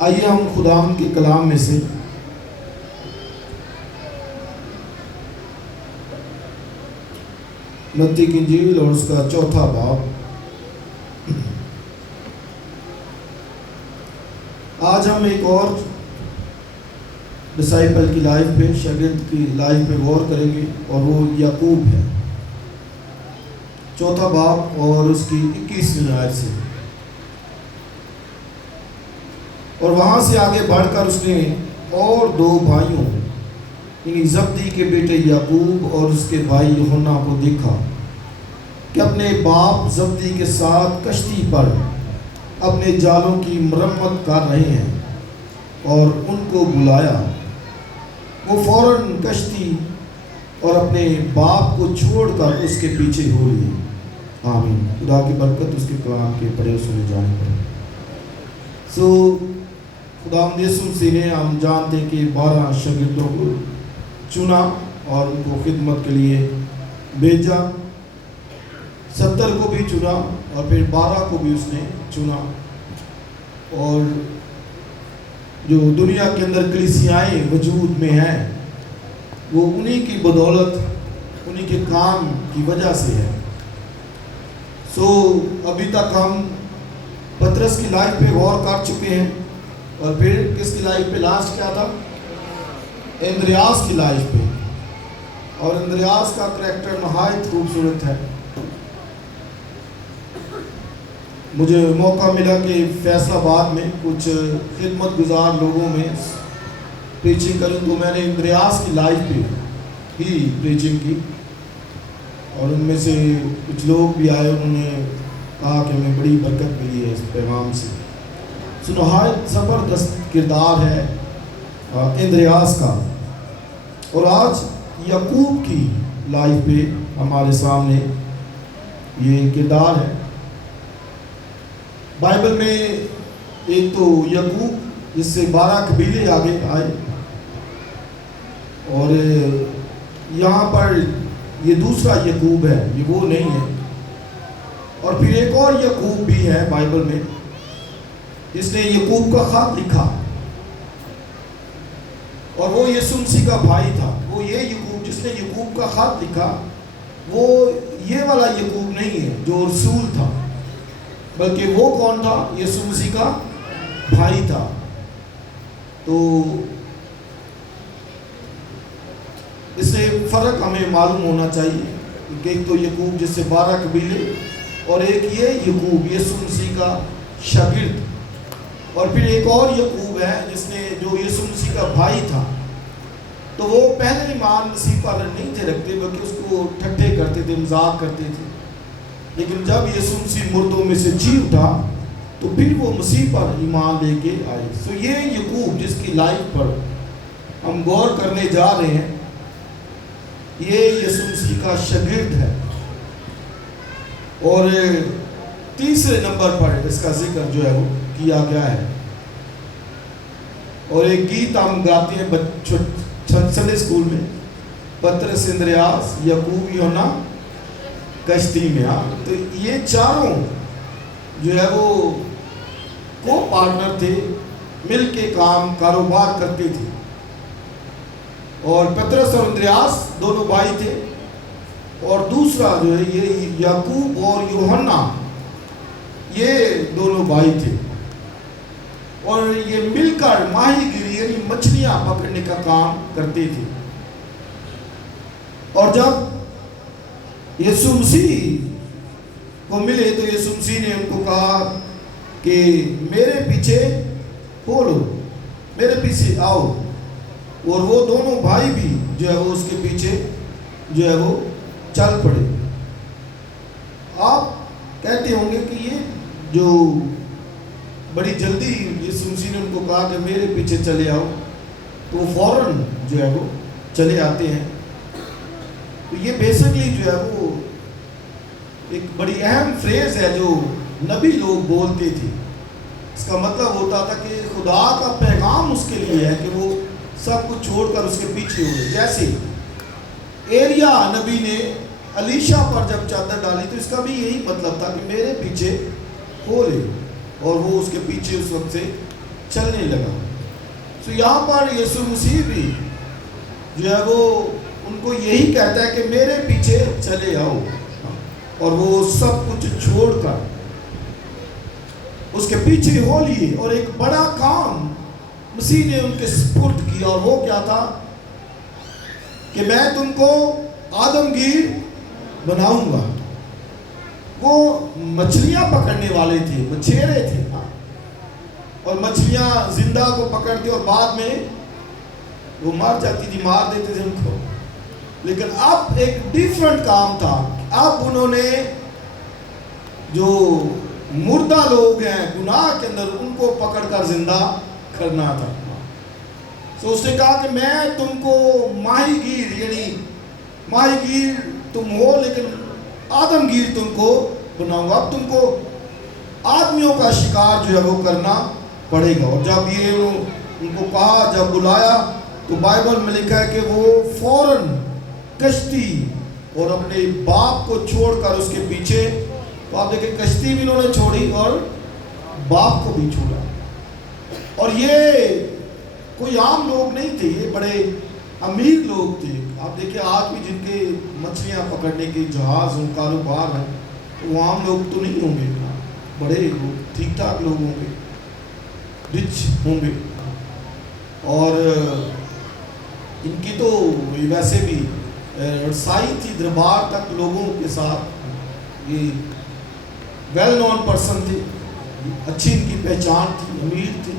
آئیے ہم خداوند کے کلام میں سے متی کی انجیل اور اس کا 4 باب آج ہم ایک اور ڈسائپل کی لائف پہ، شاگرد کی لائف پہ غور کریں گے، اور وہ یعقوب ہے۔ 4 باب اور اس کی 21ویں آیت سے، اور وہاں سے آگے بڑھ کر اس نے اور 2 بھائیوں یعنی زبدی کے بیٹے یعقوب اور اس کے بھائی یوحنا کو دیکھا کہ اپنے باپ زبدی کے ساتھ کشتی پر اپنے جالوں کی مرمت کر رہے ہیں، اور ان کو بلایا۔ وہ فوراً کشتی اور اپنے باپ کو چھوڑ کر اس کے پیچھے ہو لیے۔ آمین۔ خدا کی برکت اس کے کلام کے پڑھے سنے جانے پر۔ خداوند یسوع مسیح نے، ہم جانتے ہیں کہ 12 شاگردوں کو چنا اور ان کو خدمت کے لیے بھیجا۔ 70 کو بھی چنا اور پھر 12 کو بھی اس نے چنا، اور جو دنیا کے اندر کلیسیائیں وجود میں ہیں وہ انہی کی بدولت، انہی کے کام کی وجہ سے ہے۔ ابھی تک ہم پطرس کی لائف پہ غور کر چکے ہیں، اور پھر کس کی لائف پہ لاسٹ کیا تھا؟ اندریاس کی لائف پہ، اور اندریاس کا کریکٹر نہایت خوبصورت ہے۔ مجھے موقع ملا کہ فیصل آباد میں کچھ خدمت گزار لوگوں میں پریچنگ کروں، تو میں نے اندریاس کی لائف پہ ہی پریچنگ کی، اور ان میں سے کچھ لوگ بھی آئے، انہوں نے کہا کہ ہمیں بڑی برکت ملی ہے اس پیغام سے۔ نہایت زبردست کردار ہے اندریاس کا، اور آج یعقوب کی لائف پہ ہمارے سامنے یہ کردار ہے۔ بائبل میں ایک تو یعقوب جس سے 12 قبیلے آگے آئے، اور یہاں پر یہ دوسرا یعقوب ہے، یہ وہ نہیں ہے۔ اور پھر ایک اور یعقوب بھی ہے بائبل میں جس نے یعقوب کا خط لکھا، اور وہ یسوع مسیح کا بھائی تھا۔ وہ یہ یعقوب جس نے یعقوب کا خط لکھا، وہ یہ والا یعقوب نہیں ہے جو رسول تھا، بلکہ وہ کون تھا؟ یسوع مسیح کا بھائی تھا۔ تو اس سے فرق ہمیں معلوم ہونا چاہیے کہ ایک تو یعقوب جس سے 12 قبیلے، اور ایک یہ یعقوب یسوع مسیح کا شاگرد، اور پھر ایک اور یعقوب ہے جس نے جو یسوع مسیح کا بھائی تھا۔ تو وہ پہلے ایمان مسیح پر نہیں تھے رکھتے، بلکہ اس کو ٹھٹھے کرتے تھے، مذاق کرتے تھے، لیکن جب یسوع مسیح مردوں میں سے جی اٹھا تو پھر وہ مسیح پر ایمان لے کے آئے۔ یہ یعقوب جس کی لائف پر ہم غور کرنے جا رہے ہیں، یہ یسوع مسیح کا شاگرد ہے، اور تیسرے نمبر پر اس کا ذکر جو ہے وہ کیا گیا ہے۔ اور ایک گیت ہم گاتے ہیں سنڈے اسکول میں، پطرس اندریاس یعقوب یوحنا کشتی میں۔ تو یہ چاروں جو ہے وہ کو پارٹنر تھے، مل کے کاروبار کرتے تھے، اور پطرس اور اندریاس دونوں بھائی تھے، اور دوسرا جو ہے یہ یعقوب اور یوحنا، یہ دونوں بھائی تھے، اور یہ مل کر ماہی گیری یعنی مچھلیاں پکڑنے کا کام کرتے تھے۔ اور جب یسوع مسیح کو ملے تو یسوع مسیح نے ان کو کہا کہ میرے پیچھے پھولو، میرے پیچھے آؤ، اور وہ دونوں بھائی بھی جو ہے وہ اس کے پیچھے جو ہے وہ چل پڑے۔ آپ کہتے ہوں گے کہ یہ جو بڑی جلدی یسوع مسیح نے ان کو کہا کہ میرے پیچھے چلے آؤ، تو وہ فوراً جو ہے وہ چلے آتے ہیں۔ تو یہ بیسکلی جو ہے وہ ایک بڑی اہم فریز ہے جو نبی لوگ بولتے تھے۔ اس کا مطلب ہوتا تھا کہ خدا کا پیغام اس کے لیے ہے کہ وہ سب کچھ چھوڑ کر اس کے پیچھے ہوئے۔ جیسے ایلیا نبی نے علیشا پر جب چادر ڈالی تو اس کا بھی یہی مطلب تھا کہ میرے پیچھے ہو لے، اور وہ اس کے پیچھے اس وقت سے چلنے لگا. تو یہاں پر یسوع مسیح بھی جو ہے وہ ان کو یہی کہتا ہے کہ میرے پیچھے چلے آؤ. اور وہ سب کچھ چھوڑ کر اس کے پیچھے ہو لیے اور ایک بڑا کام مسیح نے ان کے سپرد کیا. اور وہ کیا تھا کہ میں تم کو آدمگیر بناؤں گا. وہ مچھلیاں پکڑنے والے تھے, مچھیرے تھے, اور مچھلیاں زندہ کو پکڑتے اور بعد میں وہ مر جاتی تھی, مار دیتے تھے ان کو. لیکن اب ایک ڈیفرنٹ کام تھا. اب انہوں نے جو مردہ لوگ ہیں گناہ کے اندر ان کو پکڑ کر زندہ کرنا تھا. تو اس نے کہا کہ میں تم کو ماہی گیر, یعنی ماہی گیر تم ہو لیکن آدم گیر تم کو بناؤں گا. اب تم کو آدمیوں کا شکار جو ہے وہ کرنا پڑے گا. اور جب یہ ان کو کہا, جب بلایا, تو بائبل میں لکھا ہے کہ وہ فوراً کشتی اور اپنے باپ کو چھوڑ کر اس کے پیچھے. تو آپ دیکھیں کشتی بھی انہوں نے چھوڑی اور باپ کو بھی چھوڑا. اور یہ کوئی عام لوگ نہیں تھے, یہ بڑے امیر لوگ تھے. آپ دیکھیں آج بھی جن کے مچھلیاں پکڑنے کے جہاز ہوں, کاروبار ہیں, وہ عام لوگ تو نہیں ہوں گے, بڑے لوگ ٹھیک ٹھاک لوگ ہوں گے, رچ ہوں گے. اور ان کی تو ویسے بھی رسائی تھی دربار تک لوگوں کے ساتھ. یہ ویل نون پرسن تھے, اچھی ان کی پہچان تھی, امیر تھی.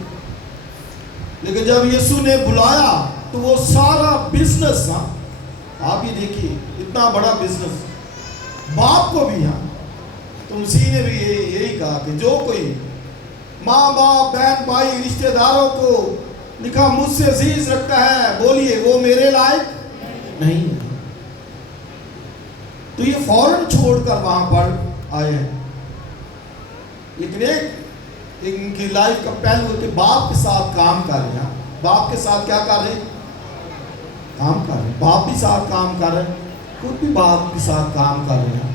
لیکن جب یسوع نے بلایا تو وہ سارا بزنس, آپ یہ دیکھیے اتنا بڑا بزنس, باپ کو بھی. تو مسیح نے بھی یہی کہا کہ جو کوئی ماں باپ بہن بھائی رشتہ داروں کو لکھا مجھ سے عزیز رکھتا ہے, بولیے وہ میرے لائق نہیں. تو یہ فوراً چھوڑ کر وہاں پر آئے ہیں. لیکن ایک ان کی لائف کا پہلو کہ باپ کے ساتھ کام کر رہے ہیں. باپ کے ساتھ کیا کر رہے ہیں؟ کام کر رہے ہیں. باپ بھی ساتھ کام کر رہے ہیں, خود بھی باپ کے ساتھ کام کر رہے ہیں.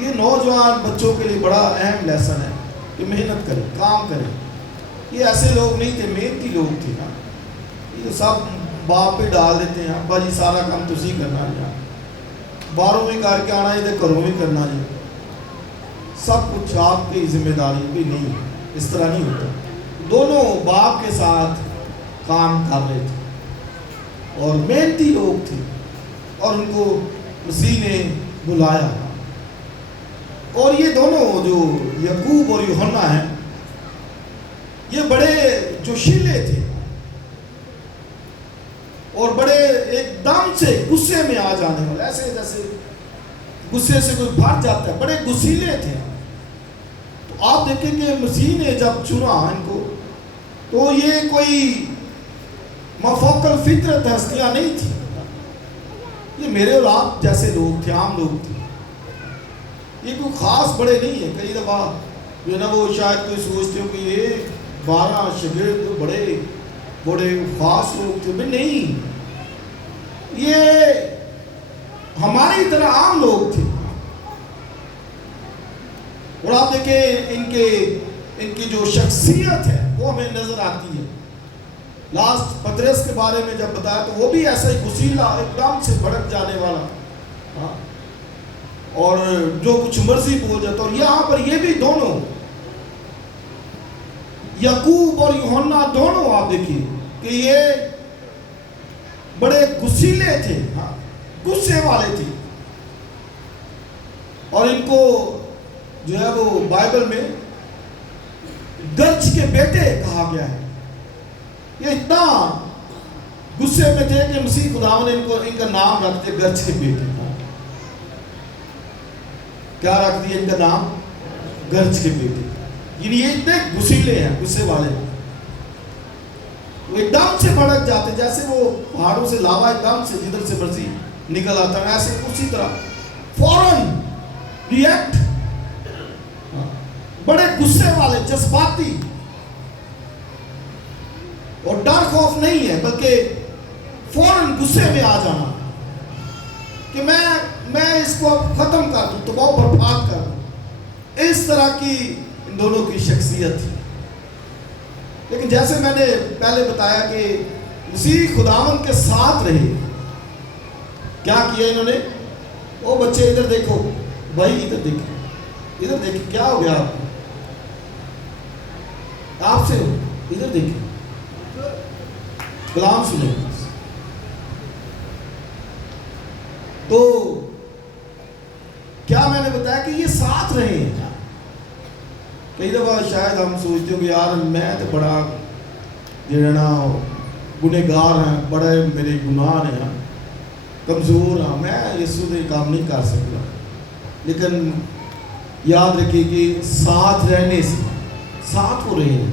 یہ نوجوان بچوں کے لیے بڑا اہم لیسن ہے کہ محنت کریں, کام کریں. یہ ایسے لوگ نہیں تھے, محنتی لوگ تھے نا. یہ سب باپ پہ ڈال دیتے ہیں, ابا جی سارا کام تسی کرنا ہے, باہروں بھی کر کے آنا ہے, گھروں بھی کرنا ہے, سب کچھ آپ کی ذمہ داری بھی نہیں. اس طرح نہیں ہوتا. دونوں باپ کے ساتھ کام کر رہے تھے اور محنتی لوگ تھے, اور ان کو مسیح نے بلایا. اور یہ دونوں جو یعقوب اور یوحنا ہیں, یہ بڑے جوشیلے تھے اور بڑے ایک دم سے غصے میں آ جانے والے, ایسے جیسے غصے سے کوئی بھر جاتا ہے, بڑے غصیلے تھے. تو آپ دیکھیں کہ مسیح نے جب چنا ان کو تو یہ کوئی مافوق الفطرت ہستیاں نہیں تھی. یہ میرے اور آپ جیسے لوگ تھے, عام لوگ تھے. یہ کوئی خاص بڑے نہیں ہیں. کئی دفعہ جو ہے نا وہ شاید کوئی سوچتے ہو کہ یہ 12 شاگرد بڑے بڑے خاص لوگ تھے. میں نہیں, یہ ہماری طرح عام لوگ تھے. اور آپ دیکھیں ان کی جو شخصیت ہے وہ ہمیں نظر آتی ہے. لاسٹ پطرس کے بارے میں جب بتایا تو وہ بھی ایسا ہی غصیلا, ایک دم سے بھڑک جانے والا, اور جو کچھ مرضی بول جاتا. اور یہاں پر یہ بھی دونوں یعقوب اور یوحنا دونوں آپ دیکھیے کہ یہ بڑے غصیلے تھے, غصے والے تھے. اور ان کو جو ہے وہ بائبل میں گرج کے بیٹے کہا گیا ہے. یہ اتنا غصے میں تھے کہ مسیح خدا نے ان کا نام رکھ دیا گرج کے بیٹے. کیا رکھ دیا ان کا نام؟ گرج کے بیٹے. یعنی یہ اتنے غصیلے ہیں, غصے والے ہیں. وہ ایک دم سے بھڑک جاتے, جیسے وہ پہاڑوں سے لاوا ایک دم سے جدھر سے مرضی نکل آتا ہے, ایسے اسی طرح فوراً ریئیکٹ, بڑے غصے والے, جذباتی. اور ڈر خوف نہیں ہے بلکہ فوراً غصے میں آ جانا کہ میں اس کو ختم کر دوں, تباہ برباد کر دوں. اس طرح کی ان دونوں کی شخصیت تھی. لیکن جیسے میں نے پہلے بتایا کہ مسیح خداوند کے ساتھ رہے. کیا کیا انہوں نے؟ او بچے ادھر دیکھو، بھائی ادھر دیکھیں، ادھر دیکھیں، کیا ہو گیا آپ کو؟ آپ سے ادھر دیکھیں، کلام سنیں. تو کیا میں نے بتایا کہ یہ ساتھ رہے ہیں. کئی دفعہ شاید ہم سوچتے ہو کہ یار میں تو بڑا جڑنا گنہگار ہیں، بڑے میرے گناہ ہیں، کمزور ہاں، میں یسوع نے کام نہیں کر سکتا. لیکن یاد رکھیے کہ ساتھ رہنے سے ساتھ ہو رہے ہیں،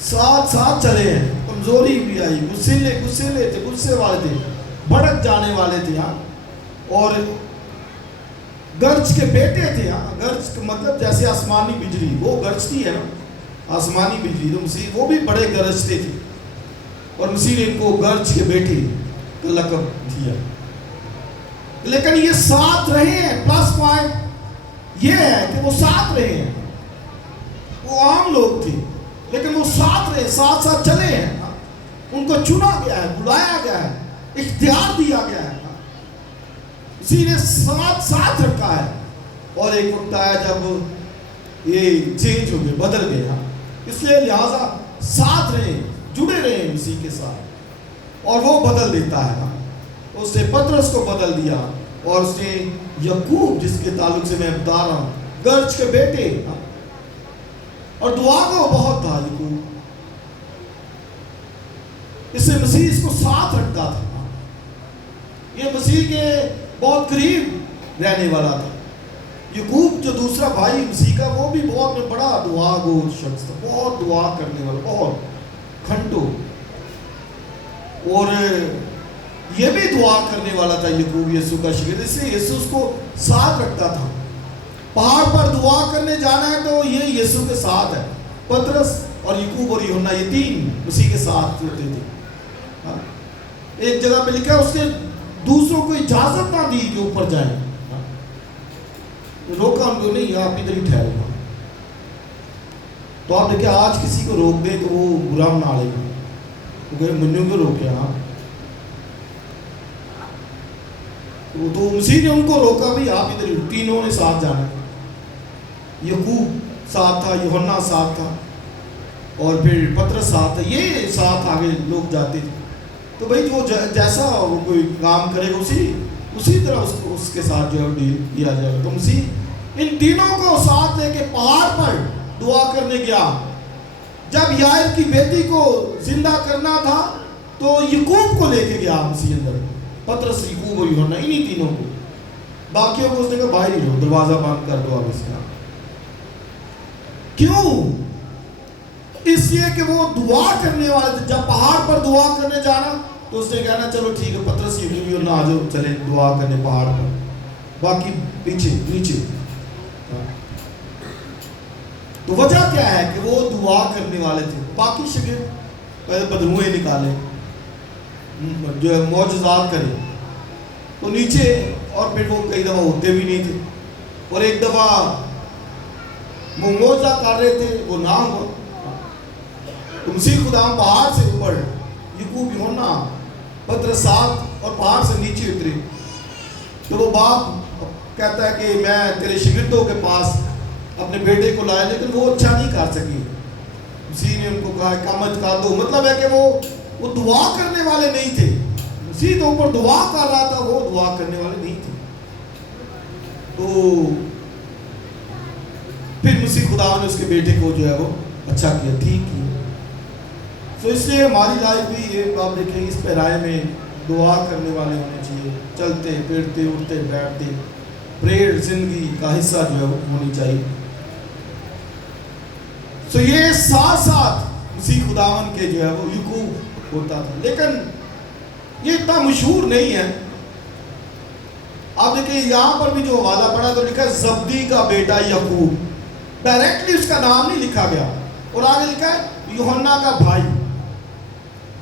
ساتھ چلے ہیں. کمزوری بھی آئی، غصے تھے، غصے والے تھے، بھڑک جانے والے تھے. ہاں، اور گرج کے بیٹے تھے. ہاں، گرج کا مطلب جیسے آسمانی بجلی، وہ گرجتی ہے نا، آسمانی بجلی. تو مسیح وہ بھی بڑے گرجتے تھے، اور مسیح نے ان کو گرج کے بیٹے کا لقب دیا. لیکن یہ ساتھ رہے ہیں. پلس پوائنٹ یہ ہے کہ وہ ساتھ رہے ہیں. وہ عام لوگ تھے لیکن وہ ساتھ رہے، ساتھ چلے ہیں. ان کو چنا گیا ہے، بلایا گیا ہے، اختیار دیا گیا ہے، اسی نے ساتھ رکھا ہے. اور ایک وقت آیا جب یہ چینج ہو گئے، بدل گئے. اس لیے لہٰذا ساتھ رہے، جڑے رہے مسیح کے ساتھ، اور وہ بدل دیتا ہے. اس نے پترس کو بدل دیا، اور اس نے یعقوب، جس کے تعلق سے میں بتا رہا ہوں، گرج کے بیٹے، اور دعا کو بہت تھا یعقوب. اس سے مسیح اس کو ساتھ رکھتا تھا. یہ مسیح کے بہت قریب رہنے والا تھا. یعقوب جو دوسرا بھائی مسیح کا، وہ بھی بہت بڑا دعا گو شخص تھا، بہت دعا کرنے والا، بہت گھنٹوں. اور یہ بھی دعا کرنے والا تھا یعقوب، یسوع کا شاگرد. اس لیے یسوع اس کو ساتھ رکھتا تھا. پہاڑ پر دعا کرنے جانا ہے تو یہ یسوع کے ساتھ ہے. پترس اور یعقوب اور یوحنا، یہ تین مسیح کے ساتھ رہتے تھے. ایک جگہ پہ لکھا ہے اس نے دوسروں کو اجازت نہ دی کہ اوپر جائیں. روکا ان کو نہیں، آپ ادھر ہی ٹھہرو. تو آپ دیکھیں آج کسی کو روک دیں تو وہ برا منا لے گا، کیونکہ منو کو روکے. تو مسیح نے ان کو روکا، بھی آپ ادھر، تینوں نے ساتھ جانا. یعقوب ساتھ تھا، یوحنا ساتھ تھا، اور پھر پترس ساتھ تھا. یہ ساتھ آگے لوگ جاتے تھے. تو بھائی جو جیسا وہ کوئی کام کرے گا اسی طرح اس کے ساتھ جو ہے ڈیل کیا جائے گا. تو مسیح ان تینوں کو ساتھ لے کے پہاڑ پر دعا کرنے گیا. جب یائر کی بیٹی کو زندہ کرنا تھا تو یعقوب کو لے کے گیا مسیح اندر، پترس، یعقوب اور یوحنا، انہی تینوں کو. باقیوں کو اس نے کہا باہر ہی رہو، دروازہ بند کر دو. اب اس کا کیوں؟ اس لیے کہ وہ دعا کرنے والے تھے. جب پہاڑ پر دعا کرنے جانا تو اس نے کہنا چلو ٹھیک ہے، پترس، یعقوب اور نہ آ جاؤ، چلے دعا کرنے پہاڑ پر، باقی پیچھے نیچے. تو وجہ کیا ہے کہ وہ دعا کرنے والے تھے. باقی شاگرد پہلے بدروئیں نکالے، جو ہے معجزات کرے، تو نیچے، اور پھر وہ کئی دفعہ ہوتے بھی نہیں تھے. اور ایک دفعہ وہ معجزہ کر رہے تھے، وہ نہ ہوا. تو مسیح خدا پہاڑ سے اوپر، یعقوب، یوحنا، پترس ساتھ، اور پہاڑ سے نیچے اترے. تو وہ باپ کہتا ہے کہ میں تیرے شاگردوں کے پاس اپنے بیٹے کو لائے، لیکن وہ اچھا نہیں کر سکی. مسیح نے ان کو کہا قامت کا دو. مطلب ہے کہ وہ دعا کرنے والے نہیں تھے. مسیح تو اوپر دعا کر رہا تھا، وہ دعا کرنے والے نہیں تھے. تو پھر مسیح خدا نے اس کے بیٹے کو جو ہے وہ اچھا کیا، ٹھیک کیا. تو اس لیے ہماری لائف بھی یہ آپ دیکھیں، اس پیرائے میں دعا کرنے والے ہونے چاہیے. چلتے پھرتے اٹھتے بیٹھتے، پریئر زندگی کا حصہ جو ہے وہ ہونی چاہیے. تو یہ ساتھ مسیح خداوند کے جو ہے وہ یعقوب ہوتا تھا. لیکن یہ اتنا مشہور نہیں ہے. آپ دیکھیں یہاں پر بھی جو حوالہ پڑھا تو لکھا ہے زبدی کا بیٹا یعقوب. ڈائریکٹلی اس کا نام نہیں لکھا گیا، اور آگے لکھا ہے یوحنا کا بھائی.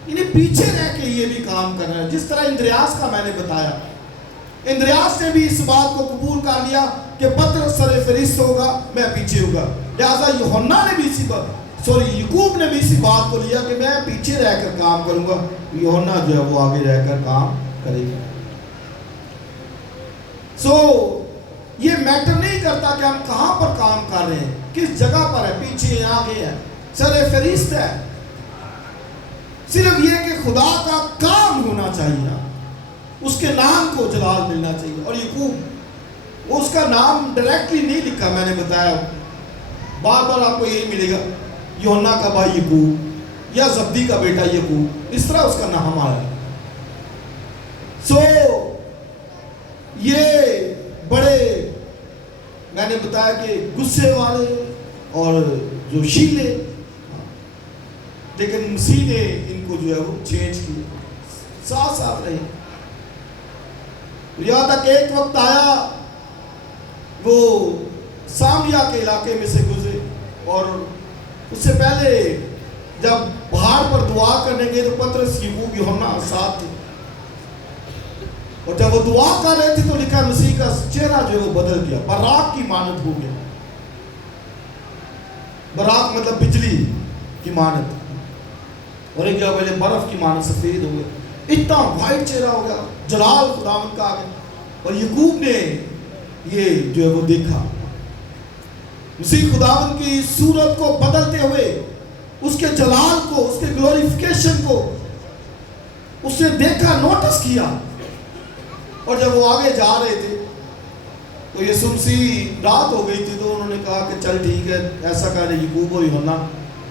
انہیں پیچھے رہ کے یہ بھی کام کرنا ہے. جس طرح اندریاس کا میں نے بتایا، اندریاس نے بھی اس بات کو قبول کر لیا کہ پترس سر فہرست ہوگا، میں پیچھے ہوگا. لہٰذا یوحنا نے بھی اسی یعقوب نے بھی اسی بات کو لیا کہ میں پیچھے رہ کر کام کروں گا، یوحنا جو ہے وہ آگے رہ کر کام کرے گا۔ یہ میٹر نہیں کرتا کہ ہم کہاں پر کام کر رہے ہیں، کس جگہ پر ہے، پیچھے ہے آگے ہے، سر فہرست ہے، صرف یہ کہ خدا کا کام ہونا چاہیے، اس کے نام کو جلال ملنا چاہیے۔ اور یعقوب، وہ اس کا نام ڈائریکٹلی نہیں لکھا، میں نے بتایا بار بار آپ کو یہی ملے گا، یوحنا کا بھائی یعقوب یا زبدی کا بیٹا یعقوب، اس طرح اس کا نام آیا۔ یہ بڑے، میں نے بتایا کہ غصے والے اور جو شیلے، لیکن مسیح نے ان کو جو ہے وہ چینج کیا، ساتھ ساتھ رہے، یہاں تک ایک وقت آیا وہ سامریا کے علاقے میں سے گزرے، اور اس سے پہلے جب پہاڑ پر دعا کرنے گئے تو پترس، یعقوب، یوحنا ساتھ تھے، اور جب وہ دعا کر رہے تھے تو لکھا مسیح کا چہرہ جو ہے وہ بدل گیا، براق کی مانند ہو گیا۔ براق مطلب بجلی کی مانند، اور ایک جگہ پہلے برف کی مانند سفید ہو گیا، اتنا وائٹ چہرہ ہو گیا، جلال خداوند کا آ گیا۔ اور یعقوب نے یہ جو ہے وہ دیکھا، مسیح خداوند کی صورت کو بدلتے ہوئے، اس کے جلال کو، اس کے گلوریفیکیشن کو اس نے دیکھا، نوٹس کیا۔ اور جب وہ آگے جا رہے تھے تو یسوع مسیح، رات ہو گئی تھی تو انہوں نے کہا کہ چل ٹھیک ہے، ایسا کرے یعقوب اور یوحنا،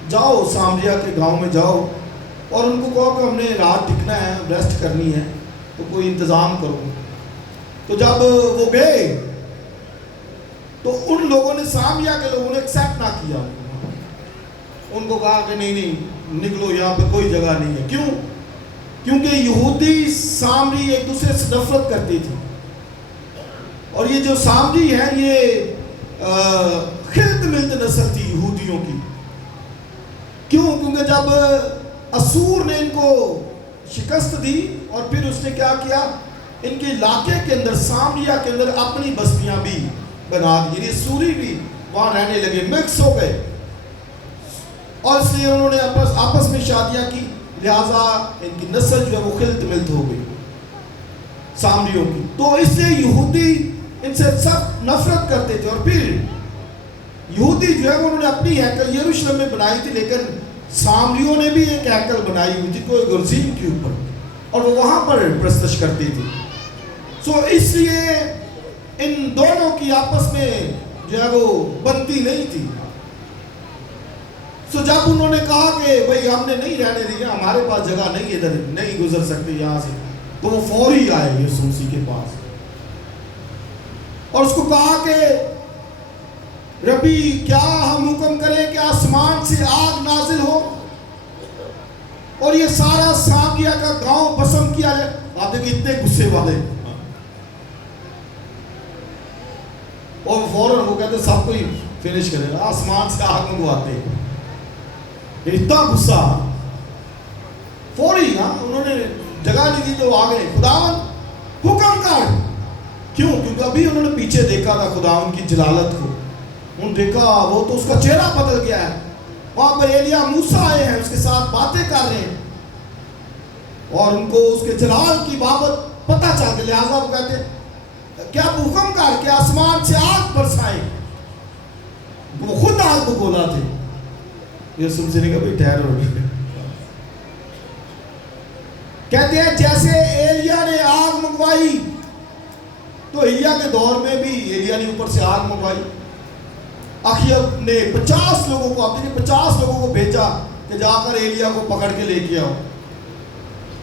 جاؤ سامریا کے گاؤں میں جاؤ اور ان کو کہو کہ ہم نے رات ٹکنا ہے، ریسٹ کرنی ہے، تو کوئی انتظام کرو۔ تو جب وہ گئے تو ان لوگوں نے، سامریا کے لوگوں نے ایکسیپٹ نہ کیا، ان کو کہا کہ نہیں نکلو، یہاں پہ کوئی جگہ نہیں ہے۔ کیوں؟ کیونکہ یہودی سامری ایک دوسرے سے نفرت کرتی تھی، اور یہ جو سامری ہے یہ خلط ملت نسل تھی یہودیوں کی۔ کیوں؟ کیونکہ جب اسور نے ان کو شکست دی اور پھر اس نے کیا کیا، ان کے علاقے کے اندر، سامریا کے اندر اپنی بستیاں بھی بنا دی، یعنی سوری بھی وہاں رہنے لگے، مکس ہو گئے، اور اس لیے انہوں نے آپس میں شادیاں کی، لہٰذا ان کی نسل جو ہے وہ خلط ملت ہو گئی سامریوں کی۔ تو اس لیے یہودی ان سے سخت نفرت کرتے تھے، اور پھر یہودی جو ہے وہ انہوں نے اپنی ہیکل یروشلم میں بنائی تھی، لیکن سامریوں نے بھی ایک ہیکل بنائی ہوئی تھی کوئی گرزیم کے اوپر، اور وہ وہاں پر پرستش کرتی تھی۔ اس لیے ان دونوں کی آپس میں جو ہے وہ بنتی نہیں تھی۔ جب انہوں نے کہا کہ بھئی ہم نے نہیں رہنے دیا، ہمارے پاس جگہ نہیں، ادھر نہیں گزر سکتے یہاں سے، تو وہ فوری آئے یسوع مسیح کے پاس اور اس کو کہا کہ ربی، کیا ہم حکم کریں کہ آسمان سے آگ نازل ہو اور یہ سارا سامریا کا گاؤں بسم کیا جائے؟ آپ دیکھیں اتنے غصے والے، اور فوراً وہ کہتے سب کو ہی فنش کرے گا، آسمان سے آگ منگواتے ہیں، اتنا غصہ فوری، انہوں نے جگہ نہیں دی تو آ گئے، خداوند حکم کر۔ کیوں؟ کیونکہ ابھی انہوں نے پیچھے دیکھا تھا خداوند کی جلالت کو، انہوں نے دیکھا وہ تو اس کا چہرہ بدل گیا ہے، وہاں پر ایلیا موسیٰ آئے ہیں، اس کے ساتھ باتیں کر رہے ہیں، اور ان کو اس کے جلال کی بابت پتہ چل گیا، لہٰذا وہ کہتے ہیں کیا حکم کر کہ آسمان سے آگ برسائے۔ وہ خود آگ کو بولا تھے، یہ سننے کا بھی ٹھہر ہو گیا۔ کہتے ہیں جیسے ایلیا نے آگ منگوائی، تو ایلیا کے دور میں بھی ایلیا نے اوپر سے آگ منگوائی۔ اخیب نے 50 لوگوں کو، آپ دیکھیں 50 لوگوں کو بھیجا کہ جا کر ایلیا کو پکڑ کے لے کے آؤ،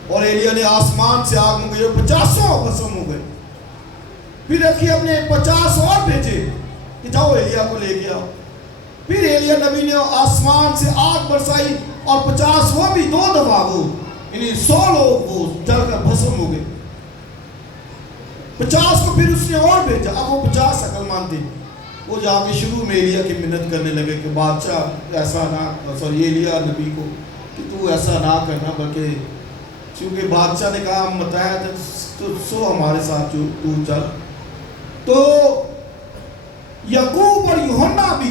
اور ایلیا نے آسمان سے آگ منگوائی اور 50 بھسم ہو گئے۔ پھر اخیب نے 50 اور بھیجے کہ جاؤ ایلیا کو لے کے آؤ۔ پھر ایلیا نبی نے آسمان سے آگ برسائی اور 50 وہ بھی 2 دفعہ وہ، یعنی 100 لوگ وہ جل کر بھسم ہو گئے۔ 50 کو پھر اس نے اور بھیجا، اب وہ 50 عقل مند تھے، وہ جا کے شروع میں ایلیا کی منت کرنے لگے کہ بادشاہ ایسا نہ، سوری ایلیا نبی کو کہ تو ایسا نہ کرنا، بلکہ چونکہ بادشاہ نے کہا ہم متحد ہیں تو سو ہمارے ساتھ تو چل۔ تو یعقوب اور یوحنا بھی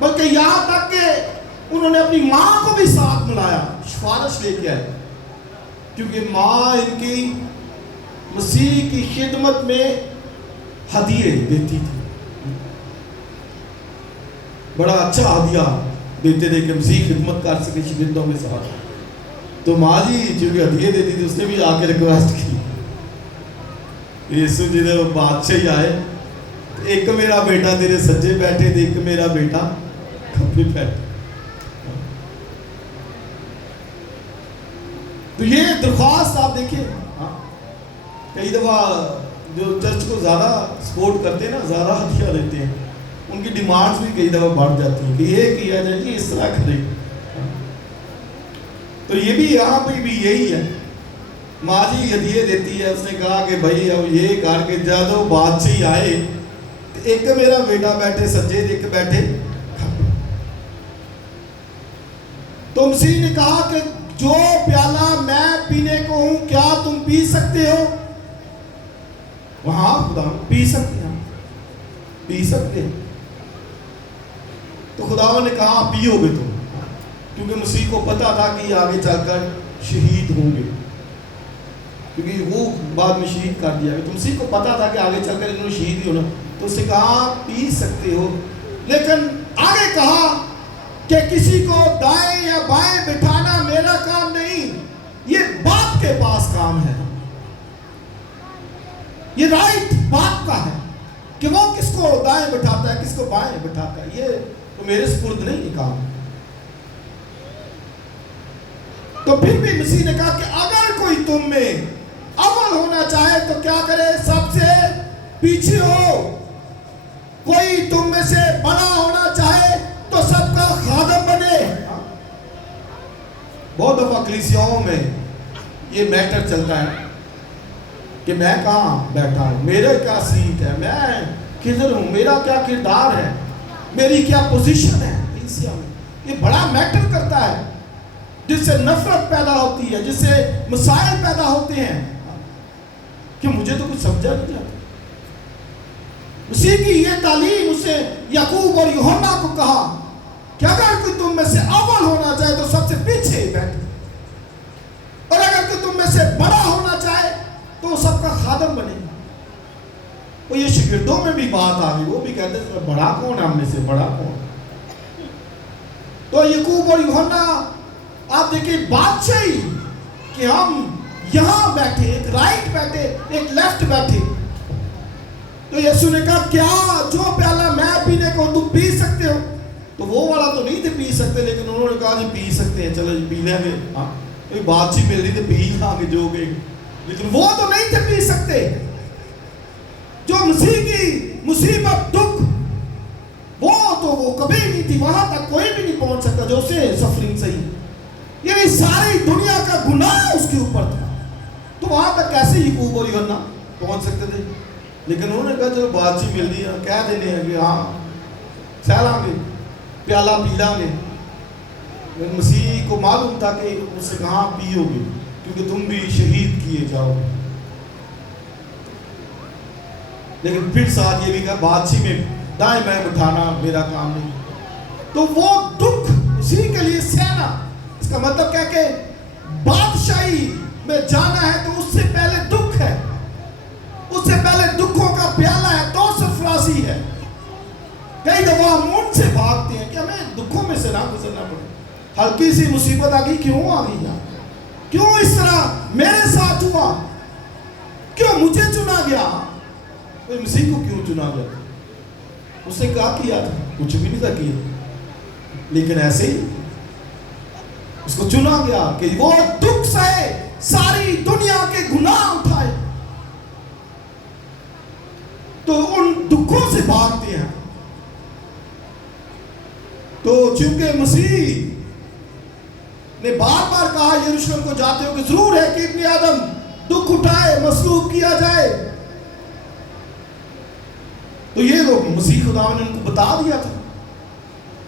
بلکہ یہاں تک کہ انہوں نے اپنی ماں کو بھی ساتھ ملایا، سفارش لے کے آئے، کیونکہ ماں ان کی مسیح کی خدمت میں ہدیے دیتی تھی، بڑا اچھا ہدیہ دیتے تھے کہ مسیح خدمت کر سکے شاگردوں کے ساتھ. تو ماں جی چونکہ ہدیے دیتی تھی، اس نے بھی آ کے ریکویسٹ کی، یسوع جی نے بادشاہ آئے، ایک میرا بیٹا تیرے سجے بیٹھے تھے، ایک میرا بیٹا کھبے بیٹھے. تو یہ درخواست آپ دیکھیں، کئی دفعہ جو چرچ کو زیادہ سپورٹ کرتے ہیں نا، زیادہ ہتھیار لیتے ہیں، ان کی ڈیمانڈز بھی کئی دفعہ بڑھ جاتی ہیں کہ یہ کیا جائے جی، اس طرح کرے. تو یہ بھی یہاں پہ بھی یہی ہے، ماں جی ہدیے دیتی ہے. اس نے کہا کہ بھائی اب یہ کر کے جب بادشاہ آئے، ایک میرا بیٹا بیٹھے سجے، ایک بیٹھے کھبے. تو مسیح نے کہا کہ جو پیالہ میں پینے کو ہوں کیا تم پی سکتے ہو؟ وہاں خدا پی سکتے ہیں، پی سکتے ہیں. تو خداوند نے کہا پیو گے تم، کیونکہ مسیح کو پتا تھا کہ آگے چل کر شہید ہوں گے، کیونکہ وہ بعد میں شہید کر دیا گیا. تو مسیح کو پتا تھا کہ آگے چل کر انہوں نے شہید ہی ہونا. تو اس نے کہا پی سکتے ہو، لیکن آگے کہا کہ کسی کو دائیں یا بائیں بٹھانا میرا کام نہیں، یہ باپ کے پاس کام ہے. یہ رائٹ باپ کا ہے کہ وہ کس کو دائیں بٹھاتا ہے، کس کو بائیں بٹھاتا ہے. یہ تو میرے سپرد نہیں یہ کام. تو پھر بھی مسیح نے کہا کہ اگر کوئی تم میں اول ہونا چاہے تو کیا کرے؟ سب سے پیچھے ہو. کوئی تم میں سے بڑا ہونا چاہے تو سب کا خادم بنے. بہت دفعہ کلیسیاؤں میں یہ میٹر چلتا ہے کہ میں کہاں بیٹھا ہوں، میرے کیا سیٹ ہے، میں کدھر ہوں، میرا کیا کردار ہے، میری کیا پوزیشن ہے کلیسیا میں. یہ بڑا میٹر کرتا ہے، جس سے نفرت پیدا ہوتی ہے، جس سے مسائل پیدا ہوتے ہیں کہ مجھے تو کچھ سمجھا نہیں جاتا. مسیح کی یہ تعلیم اسے یعقوب اور یوحنا کو کہا کہ اگر کوئی تم میں سے اول ہونا چاہے تو سب سے پیچھے بیٹھے، اور اگر کوئی تم میں سے بڑا ہونا چاہے تو سب کا خادم بنے. وہ یہ شاگردوں میں بھی بات آ گئی، وہ بھی کہتے ہیں بڑا کون ہے ہم میں سے، بڑا کون. تو یعقوب اور یوحنا آپ دیکھیں بادشاہی کہ ہم یہاں بیٹھے، ایک رائٹ بیٹھے، ایک لیفٹ بیٹھے. تو یسوع نے کہا کیا جو پیالہ میں پینے کو تم پی سکتے ہو؟ تو وہ والا تو نہیں تھے پی سکتے، لیکن انہوں نے کہا جی پی سکتے ہیں، چلو جی پی لیں گے. کوئی بادشاہی مل رہی تھی پی لیں گے جو گے، لیکن وہ تو نہیں تھے پی سکتے. جو مسیح کی مصیبت دکھ وہ کبھی نہیں تھی، وہاں تک کوئی بھی نہیں پہنچ سکتا جو اسے سفرنگ صحیح، یعنی ساری دنیا کا گناہ اس کے اوپر تھا. تو وہاں تک کیسے یعقوب اور یوحنا پہنچ سکتے تھے؟ لیکن انہوں نے کہا چلو بادشاہی مل رہی ہے، کہہ دینے ہیں کہ ہاں سہلاں گے، پیالہ پی لیں گے. مسیح کو معلوم تھا کہ اس سے کہاں پیو گے، کیونکہ تم بھی شہید کیے جاؤ. لیکن پھر ساتھ یہ بھی کہا بادشاہی میں دائیں بائیں بٹھانا میرا کام نہیں. تو وہ دکھ اسی کے لیے سہنا، اس کا مطلب کیا کہ بادشاہی میں جانا ہے تو اس سے پہلے دکھ ہے، اس سے پہلے دکھوں کا پیالہ ہے، تو سرفرازی ہے. کئی دفعہ ہم ان سے بھاگتے ہیں کہ ہمیں دکھوں میں سے نہ گزرنا پڑے. ہلکی سی مصیبت آ گئی، کیوں آ گئی یار، کیوں اس طرح میرے ساتھ ہوا، کیوں مجھے چنا گیا. مسیح کو کیوں چنا گیا؟ اس نے کہا کیا تھا، کچھ بھی نہیں تھا کیا، لیکن ایسے ہی اس کو چنا گیا کہ وہ دکھ سہے، ساری دنیا کے گناہ اٹھائے. تو ان دکھوں سے بھاگتے ہیں. تو چونکہ مسیح نے بار بار کہا یروشلم کو جاتے ہو کہ ضرور ہے کہ ابن آدم دکھ اٹھائے، مصلوب کیا جائے. تو یہ لوگ مسیح خداوند نے ان کو بتا دیا تھا.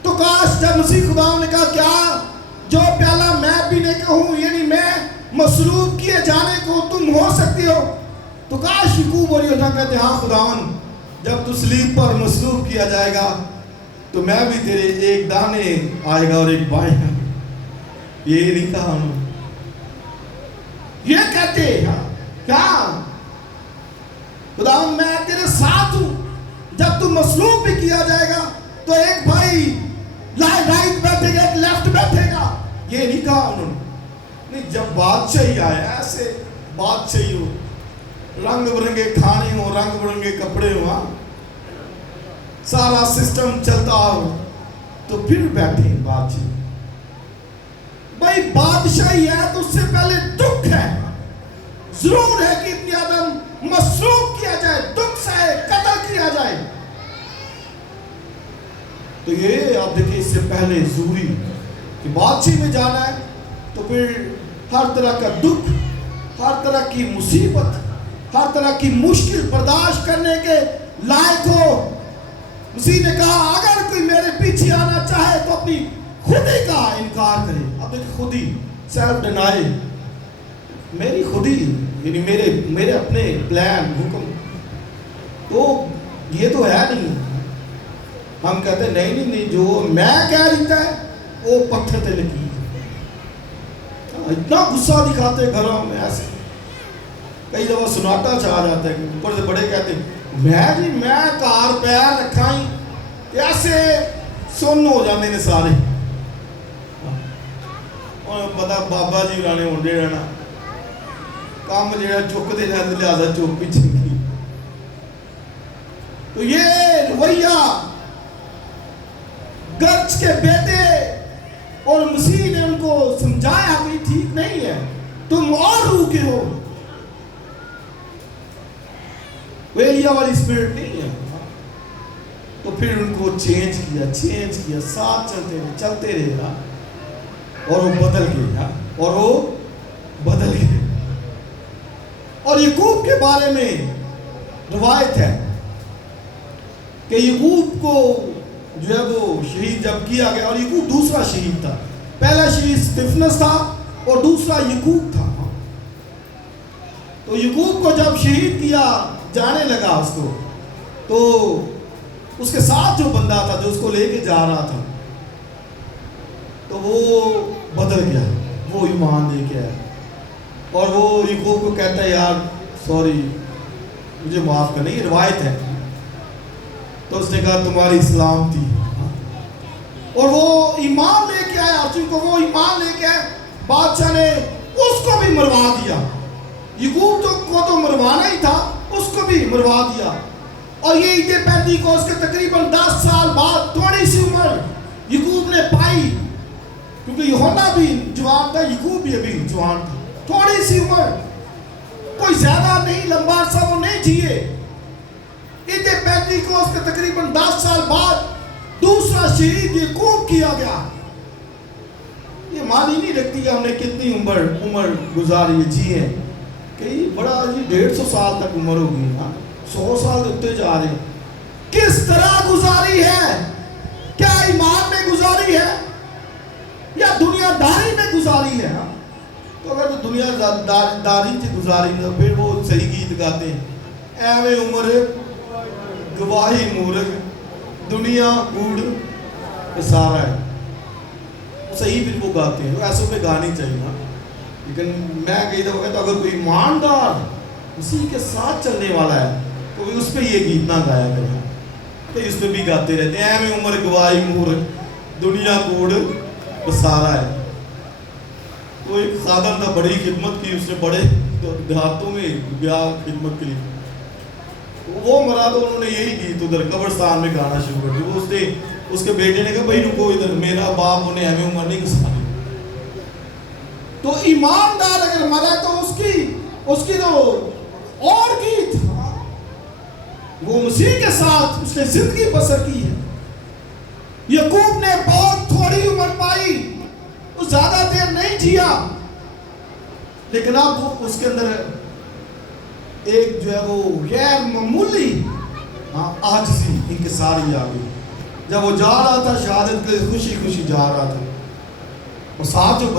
تو کاش جب مسیح خداوند نے کہا کیا جو پیالہ میں پینے کا ہوں، یعنی میں مصلوب کیے جانے کو تم ہو سکتی ہو، تو کاش یعقوب اور یوحنا کہتے ہاں خداوند جب تو صلیب پر مصلوب کیا جائے گا تو میں بھی تیرے ایک دانے آئے گا اور ایک بائیں. یہ نہیں کہا انہوں نے. یہ کہتے ہیں کیا خدا میں تیرے ساتھ ہوں, جب تو مصلوب بھی کیا جائے گا تو ایک بھائی رائٹ بیٹھے گا, ایک لیفٹ بیٹھے گا. یہ نہیں کہا انہوں نے. نہیں, جب بادشاہی آئے, ایسے بادشاہی ہو, رنگ برنگے کھانے ہو, رنگ برنگے کپڑے ہو, سارا سسٹم چلتا ہو, تو پھر بیٹھے بادشاہ. بھائی بادشاہی ہے تو اس سے پہلے دکھ ہے. ضرور ہے کہ ابن آدم مصلوب کیا جائے, دکھ سہے, قتل کیا جائے. تو یہ آپ دیکھیں اس سے پہلے ضروری کہ بادشاہی میں جانا ہے تو پھر ہر طرح کا دکھ, ہر طرح کی مصیبت, ہر طرح کی مشکل برداشت کرنے کے لائق ہو. مسیح نے کہا اگر کوئی میرے پیچھے آنا چاہے تو اپنی خودی کا انکار کرے. اب دیکھ خودی, سیلف ڈینائل, میری خودی یعنی میرے اپنے پلان, حکم, تو یہ تو ہے نہیں. ہم کہتے ہیں نہیں جو میں کہہ دیتا ہے وہ پتھر تے لگی. اتنا غصہ دکھاتے گھروں میں ایسے, کئی دفعہ سناٹا چاہ جاتا ہے. اوپر سے بڑے کہتے ہیں میں کار پیر رکھا ہی, ایسے سن ہو جاتے ہیں سارے. پتا بابا جی رانے ہونڈے رہنا کام جہاں چکتے رہتے, لہذا چوک پیچھے کی. تو یہ رویہ گرچ کے بیٹے اور مسیح نے ان کو سمجھایا کہ ٹھیک نہیں ہے, تم اور روح کے ہو. وہ ایلیا والی اسپرٹ نہیں ہے. تو پھر ان کو چینج کیا, ساتھ چلتے رہے اور وہ بدل گئے. اور یعقوب کے بارے میں روایت ہے کہ یعقوب کو جو ہے وہ شہید جب کیا گیا, اور یعقوب دوسرا شہید تھا. پہلا شہید استفنس تھا اور دوسرا یعقوب تھا. تو یعقوب کو جب شہید کیا جانے لگا اس کو, تو اس کے ساتھ جو بندہ تھا جو اس کو لے کے جا رہا تھا, تو وہ بدل گیا, وہ ایمان لے کے آیا. اور وہ یعقوب کو کہتا ہے یار سوری مجھے معاف کرنا, یہ روایت ہے. تو اس نے کہا تمہاری سلامتی. اور وہ ایمان لے کے آیا, چونکہ وہ ایمان لے کے آئے, بادشاہ نے اس کو بھی مروا دیا. یعقوب کو تو مروانا ہی تھا, اس کو بھی مروا دیا. اور یہ عید پینتیکوست کے تقریباً 10 سال بعد تھوڑی سی عمر یعقوب نے پائی, کیونکہ یوحنا بھی جوان تھا, یعقوب بھی ابھی جوان تھا. تھوڑی سی عمر, کوئی زیادہ نہیں, لمبا عرصہ وہ نہیں جیے. عید پینتیکوست کے تقریباً 10 سال بعد دوسرا شہید یعقوب کیا گیا. یہ معنی نہیں رکھتی کہ ہم نے کتنی عمر گزاری جی ہے, کہ بڑا جی 150 سال تک عمر ہوگی, 100 سال ہوتے جا رہے ہیں. کس طرح گزاری ہے؟ کیا ایمان میں گزاری ہے یا دنیا داری میں گزاری ہے؟ تو اگر تو دنیا داری سے گزاری تو پھر وہ صحیح گیت گاتے ہیں, اے عمر گواہی مورگ دنیا کوڑ سارا ہے, صحیح پھر وہ گاتے ہیں. ایسے پہ گانی چاہیے نا. لیکن میں کئی دفعہ کہتا ہوں اگر کوئی ایماندار اسی کے ساتھ چلنے والا ہے تو اس پہ یہ گیت نہ گایا کرے, تو اس پہ بھی گاتے رہتے ہیں اے عمر گواہی مورگ دنیا کوڑ سارا ہے. تو ایک خادم تھا, بڑی خدمت کی اس نے, بڑے دیہاتوں میں بیاہ خدمت کے لیے. وہ مرا تو انہوں نے یہی گیت ادھر قبرستان میں گانا شروع کر دیا. اس کے بیٹے نے کہا بھائی رکو ادھر, میرا باپ انہیں ہمیں عمر نہیں گزاری. تو ایماندار اگر مرا تو اس کی تو اور گیت, وہ مسیح کے ساتھ اس نے زندگی بسر کی ہے. یعقوب نے بہت تھوڑی عمر پائی, وہ زیادہ دیر نہیں جیا, لیکن اب اس کے اندر ایک جو ہے وہ غیر معمولی عاجزی انکساری آ گئی. جب وہ جا رہا تھا شہادت کے خوشی خوشی جا رہا تھا, اور ساتھ جو